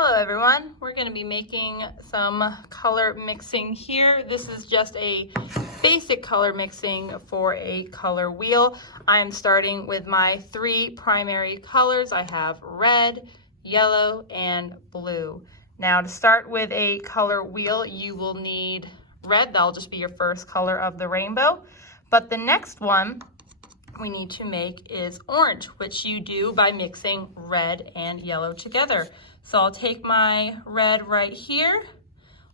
Hello everyone, we're going to be making some color mixing here. This is just a basic color mixing for a color wheel. I am starting with my three primary colors. I have red, yellow, and blue. Now to start with a color wheel, you will need red. That'll just be your first color of the rainbow. But the next one we need to make is orange, which you do by mixing red and yellow together. So I'll take my red right here.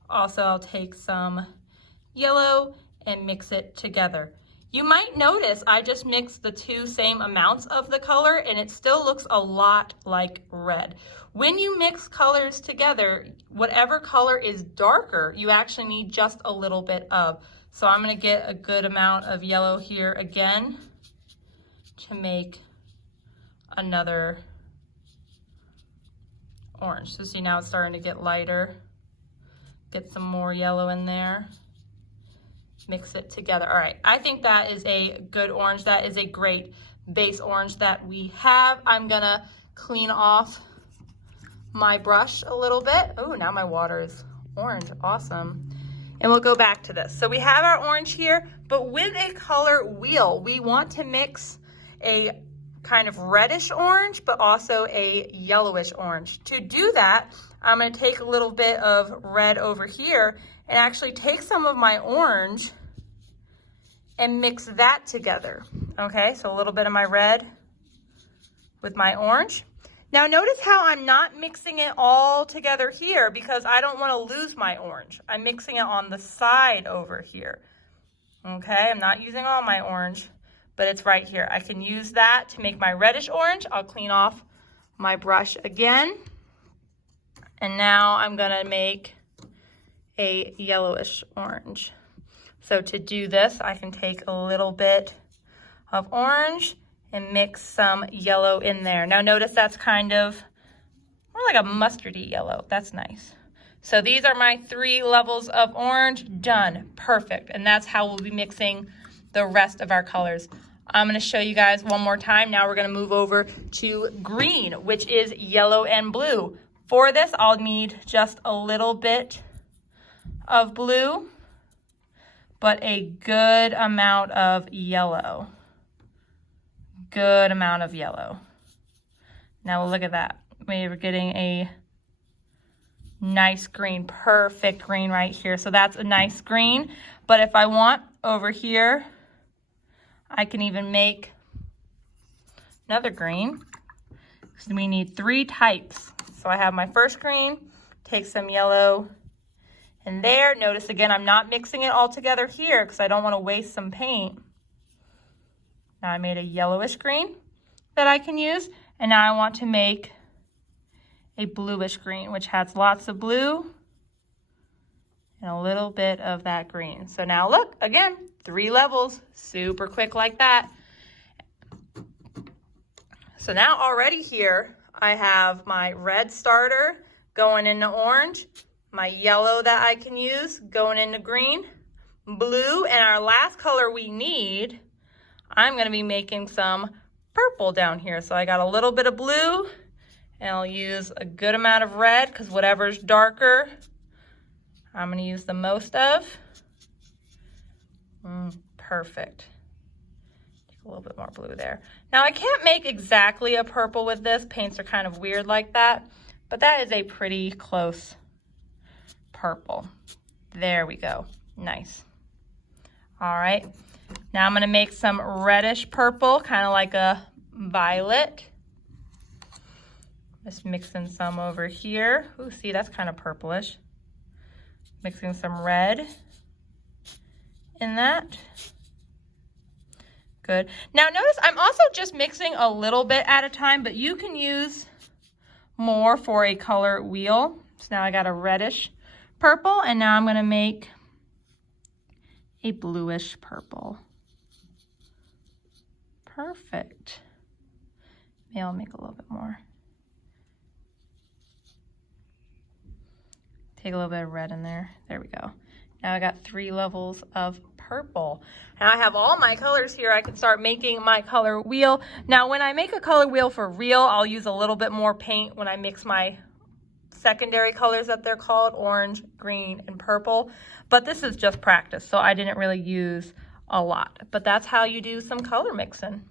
Also, I'll take some yellow and mix it together. You might notice I just mixed the two same amounts of the color and it still looks a lot like red. When you mix colors together, whatever color is darker, you actually need just a little bit of. So I'm gonna get a good amount of yellow here again to make another orange. So see, now it's starting to get lighter. Get some more yellow in there. Mix it together. All right, I think that is a good orange. That is a great base orange that we have. I'm gonna clean off my brush a little bit. Oh, now my water is orange, awesome. And we'll go back to this. So we have our orange here, but with a color wheel, we want to mix a kind of reddish orange, but also a yellowish orange. To do that, I'm gonna take a little bit of red over here and actually take some of my orange and mix that together. Okay, so a little bit of my red with my orange. Now notice how I'm not mixing it all together here because I don't wanna lose my orange. I'm mixing it on the side over here. Okay, I'm not using all my orange, but it's right here. I can use that to make my reddish orange. I'll clean off my brush again. And now I'm gonna make a yellowish orange. So to do this, I can take a little bit of orange and mix some yellow in there. Now notice that's kind of more like a mustardy yellow. That's nice. So these are my three levels of orange. Done, perfect. And that's how we'll be mixing the rest of our colors. I'm gonna show you guys one more time. Now we're gonna move over to green, which is yellow and blue. For this, I'll need just a little bit of blue, but a good amount of yellow. Good amount of yellow. Now look at that. We're getting a nice green, perfect green right here. So that's a nice green. But if I want over here, I can even make another green. So we need three types. So I have my first green, take some yellow in there. Notice again, I'm not mixing it all together here because I don't want to waste some paint. Now I made a yellowish green that I can use. And now I want to make a bluish green, which has lots of blue and a little bit of that green. So now look, again, three levels, super quick like that. So now already here, I have my red starter going into orange, my yellow that I can use going into green, blue, and our last color we need, I'm gonna be making some purple down here. So I got a little bit of blue, and I'll use a good amount of red because whatever's darker, I'm gonna use the most of. Perfect. Take a little bit more blue there. Now I can't make exactly a purple with this. Paints are kind of weird like that, but that is a pretty close purple. There we go. Nice. All right. Now I'm gonna make some reddish purple, kind of like a violet. Just mixing some over here. Ooh, see, that's kind of purplish. Mixing some red in that. Good. Now notice I'm also just mixing a little bit at a time, but you can use more for a color wheel. So now I got a reddish purple, and now I'm gonna make a bluish purple. Perfect. Maybe I'll make a little bit more. Take a little bit of red in there. There we go. Now I got three levels of purple. Now I have all my colors here. I can start making my color wheel. Now when I make a color wheel for real, I'll use a little bit more paint when I mix my secondary colors that they're called, orange, green, and purple. But this is just practice, so I didn't really use a lot. But that's how you do some color mixing.